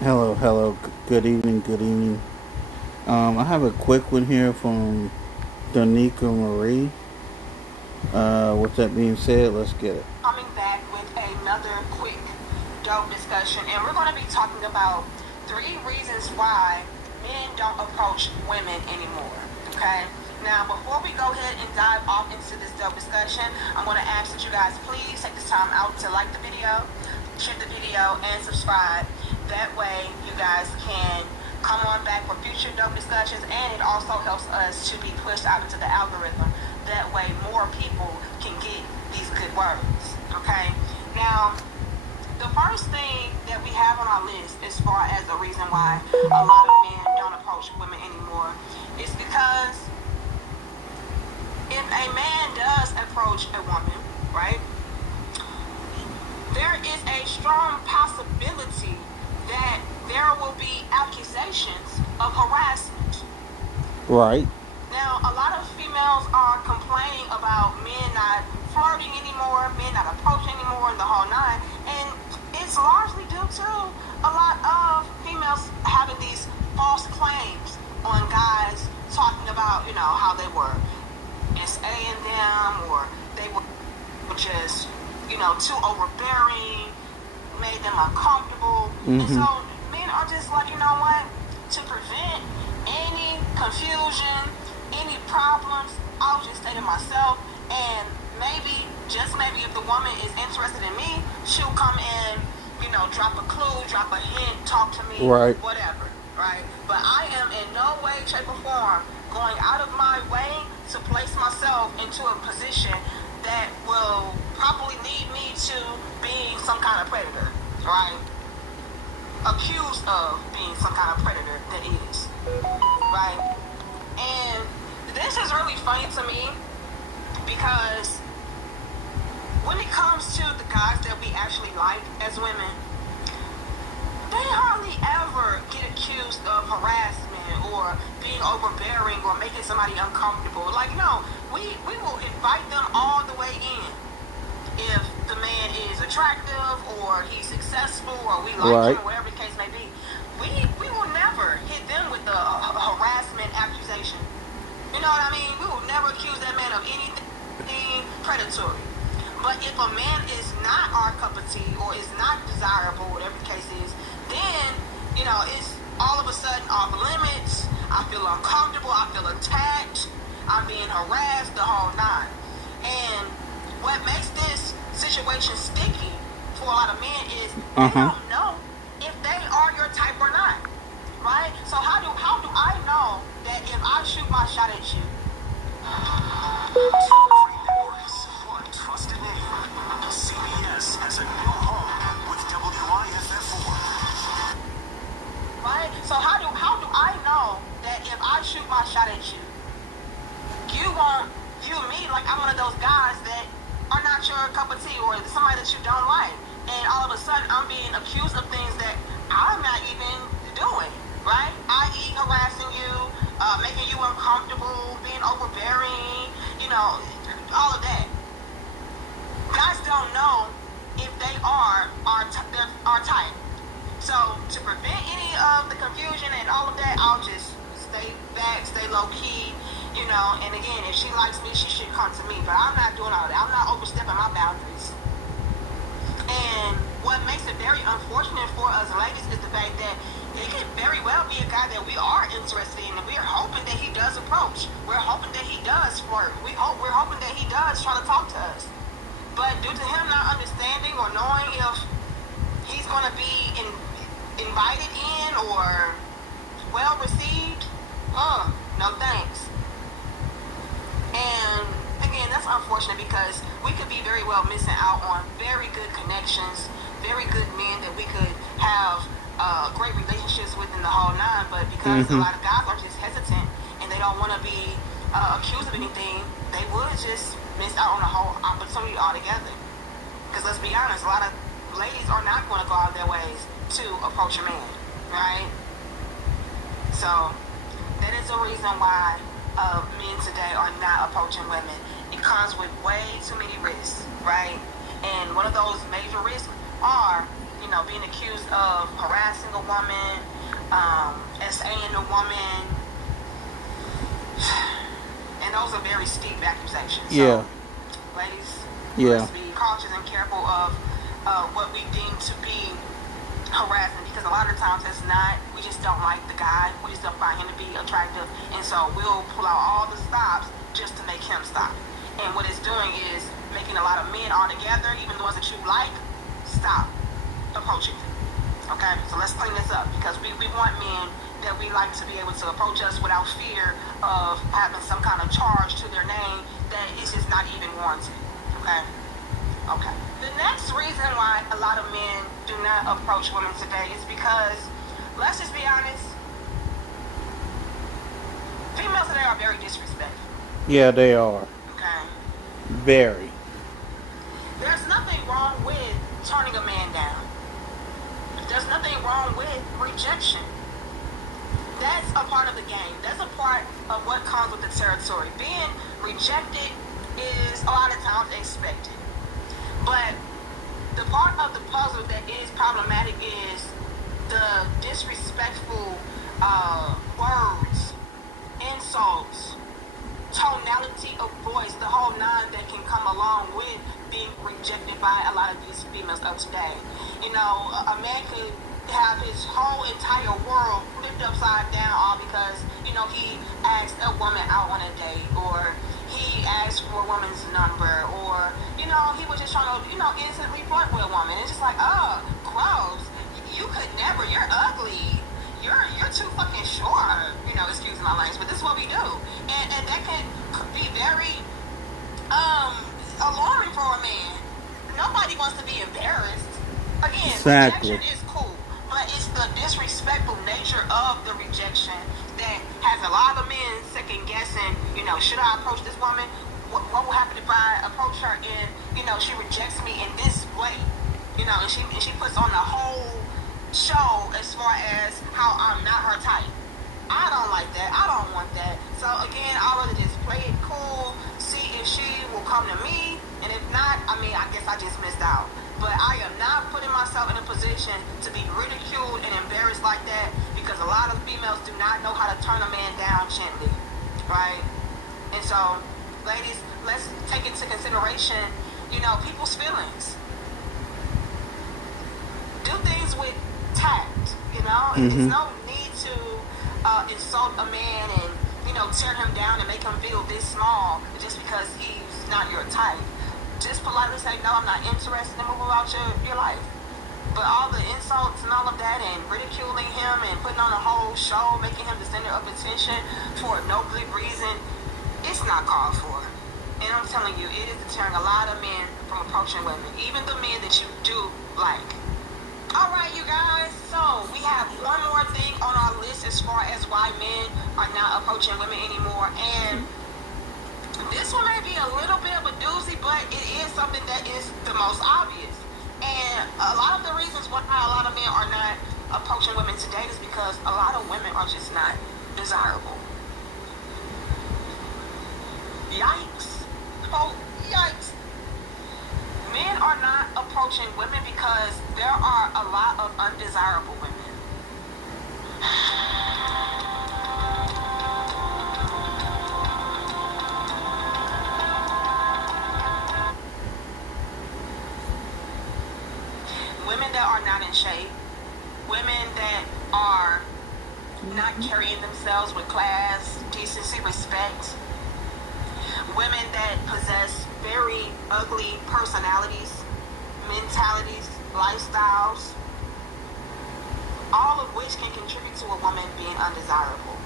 Hello, hello. Good evening, good evening. I have a quick one here from Danica Marie. With that being said, let's get it. Coming back with another quick dope discussion, and we're going to be talking about 3 reasons why men don't approach women anymore. Okay? Now, before we go ahead and dive off into this dope discussion, I'm going to ask that you guys please take this time out to like the video, share the video, and subscribe. That way, you guys can come on back for future dope discussions, and it also helps us to be pushed out into the algorithm. That way, more people can get these good words. Okay? Now, the first thing that we have on our list as far as the reason why a lot of men don't approach women anymore is because if a man does approach a woman, right, there is a strong possibility that there will be accusations of harassment. Right, Now, a lot of females are complaining about men not flirting anymore, men not approaching anymore, and the whole nine. And it's largely due to a lot of females having these false claims on guys talking about, how they were SAing them or they were just, too overbearing, made them uncomfortable. And Mm-hmm. so men are just like, you know what? To prevent any confusion, any problems, I'll just stay to myself. And maybe, just maybe, if the woman is interested in me, she'll come and, drop a clue, drop a hint, talk to me, Right. whatever, right? But I am in no way, shape, or form going out of my way to place myself into a position that will probably lead me to being some kind of predator, right? Accused of being some kind of predator that is, right? And this is really funny to me because when it comes to the guys that we actually like as women, they hardly ever get accused of harassment or being overbearing or making somebody uncomfortable. Like, no, we will invite them all the way in. If the man is attractive or he's successful or we like Right. him, whatever the case may be, we will never hit them with a harassment accusation. You know what I mean? We will never accuse that man of anything predatory. But if a man is not our cup of tea or is not desirable, whatever the case is, then, it's all of a sudden off limits. I feel uncomfortable. I feel attacked. I'm being harassed, the whole nine. And what makes this situation sticky for a lot of men is Uh they huh. don't know if they are your type or not. Right? So how do I know that if I shoot my shot at you, two great networks, one trusted name. CBS has a new home with WIFF4. Right? So how do I know that if I shoot my shot at you, you won't view me like I'm one of those guys that are not your cup of tea or somebody that you don't like. And all of a sudden I'm being accused of things that I'm not even doing, right? I.e. harassing you, making you uncomfortable, being overbearing, all of that. Guys don't know if they are our type. So to prevent any of the confusion and all of that, I'll just stay back, stay low key, And again, if she likes me, she should come to me. But I'm not doing all that. I'm not overstepping my boundaries. And what makes it very unfortunate for us ladies is the fact that he could very well be a guy that we are interested in, and we are hoping that he does approach. We're hoping that he does flirt. We're hoping that he does try to talk to us. But due to him not understanding or knowing if he's going to be invited in or well received, no thanks. And again, that's unfortunate because we could be very well missing out on very good connections, very good men that we could have great relationships with in the whole nine. But because a Mm-hmm. lot of guys are just hesitant and they don't want to be accused of anything, they would just miss out on the whole opportunity altogether. Because let's be honest, a lot of ladies are not going to go out of their ways to approach a man, right? So that is the reason why men today are not approaching women. It comes with way too many risks, right? And one of those major risks are being accused of harassing a woman, SAing a woman, and those are very steep accusations. Yeah. So, ladies, Yeah. let's be cautious and careful of what we deem to be harassment, because a lot of times it's not. We just don't like the guy. We just don't find him to be attractive, and so we'll pull out all the stops just to make him stop. And what it's doing is making a lot of men all together, even the ones that you like, stop approaching you. Okay, so let's clean this up, because we want men that we like to be able to approach us without fear of having some kind of charge to their name that is just not even warranted. Okay. The next reason why a lot of men do not approach women today is because, let's just be honest, females today are very disrespectful. Yeah, they are. Okay. Very. There's nothing wrong with turning a man down. There's nothing wrong with rejection. That's a part of the game. That's a part of what comes with the territory. Being rejected is a lot of times expected. But the part of the puzzle that is problematic is the disrespectful words, insults, tonality of voice, the whole nine that can come along with being rejected by a lot of these females of today. A man could have his whole entire world flipped upside down all because, he asked a woman out on a date, or he asked for a woman's number, or, he was just trying to, instantly flirt with a woman. It's just like, oh, gross. You could never. You're ugly. You're too fucking short. Excuse my language, but this is what we do. And that can be very alarming for a man. Nobody wants to be embarrassed. Again, exactly. Rejection is cool, but it's the disrespectful nature of the rejection that has a lot of men second guessing, should I approach this woman? What will happen if I approach her and, she rejects me in this way? And she puts on the whole show as far as how I'm not her type. I don't like that. I don't want that. So again, I'd rather just play it cool, see if she will come to me, and if not, I guess I just missed out. But I am not putting myself in a position to be ridiculed and embarrassed like that, because a lot of females do not know how to turn a man down gently, right? And so, ladies, let's take into consideration, people's feelings. Do things with tact, There's no need to insult a man and, tear him down and make him feel this small just because he's not your type. Just politely say, no, I'm not interested, and move about your life. But all the insults and all of that, and ridiculing him and putting on a whole show, making him the center of attention for no good reason, it's not called for. And I'm telling you, it is deterring a lot of men from approaching women, even the men that you do like. All right, you guys, so we have one more thing on our list as far as why men are not approaching women anymore. And this one may be a little bit of a doozy, but it is something that is the most obvious. And a lot of the reasons why a lot of men are not approaching women today is because a lot of women are just not desirable. Yikes. Oh, yikes. Men are not approaching women because there are a lot of undesirable women. Women that are not in shape, women that are not carrying themselves with class, decency, respect, women that possess very ugly personalities, mentalities, lifestyles, all of which can contribute to a woman being undesirable.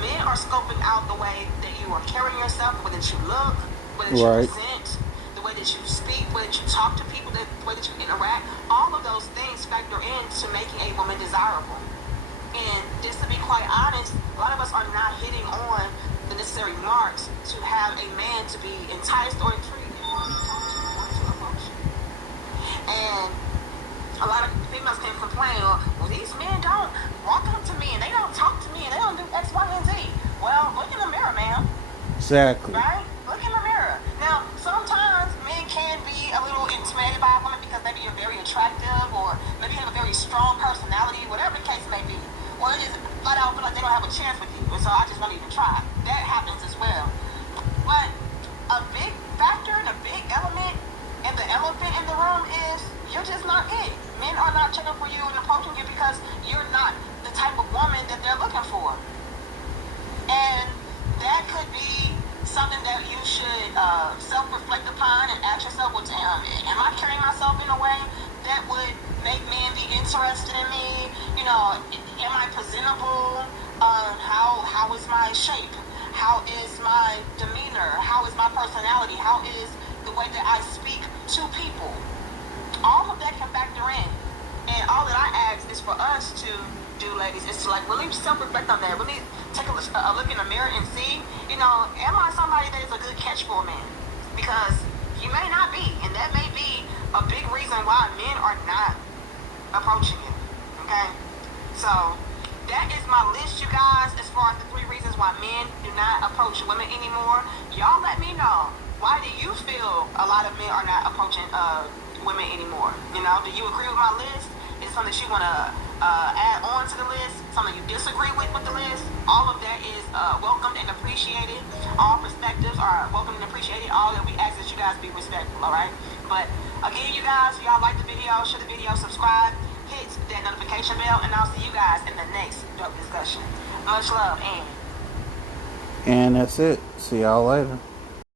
Men are scoping out the way that you are carrying yourself, the way that you look, the way that you present, the way that you speak, the way that you talk to people, the way that you interact. All of those things factor into making a woman desirable. And just to be quite honest, a lot of us are not hitting on the necessary marks to have a man to be enticed or intrigued in want to approach you. And a lot of females can complain, well, these men don't walk up to me and they don't talk to me and they don't do X, Y, and Z. Well, look in the mirror, ma'am. Exactly. Right? Look in the mirror. Now, sometimes men can be a little intimidated by a woman because maybe you're very attractive or a chance with you, and so I just won't even try. That happens as well. But a big factor and a big element and the elephant in the room is you're just not it. Men are not checking for you and approaching you because you're not the type of woman that they're looking for. And that could be something that you should self-reflect upon and ask yourself, well, damn, am I carrying myself in a way that would make men be interested in me? You know, am I presentable? How is my shape? How is my demeanor? How is my personality? How is the way that I speak to people? All of that can factor in. And all that I ask is for us to do, ladies, is to like really self-reflect on that. Really take a look in the mirror and see, you know, am I somebody that is a good catch for a man? Because you may not be, and that may be a big reason why men are not approaching you. Okay? So that is my list, you guys, as far as the 3 reasons why men do not approach women anymore. Y'all let me know, why do you feel a lot of men are not approaching women anymore? You know, do you agree with my list? Is it something that you want to add on to the list? Something you disagree with the list? All of that is welcomed and appreciated. All perspectives are welcomed and appreciated. All that we ask is you guys be respectful, all right? But again, you guys, if y'all like the video, share the video, subscribe, hit that notification bell, and I'll see you guys in the next dope discussion. Much love, and And that's it. See y'all later.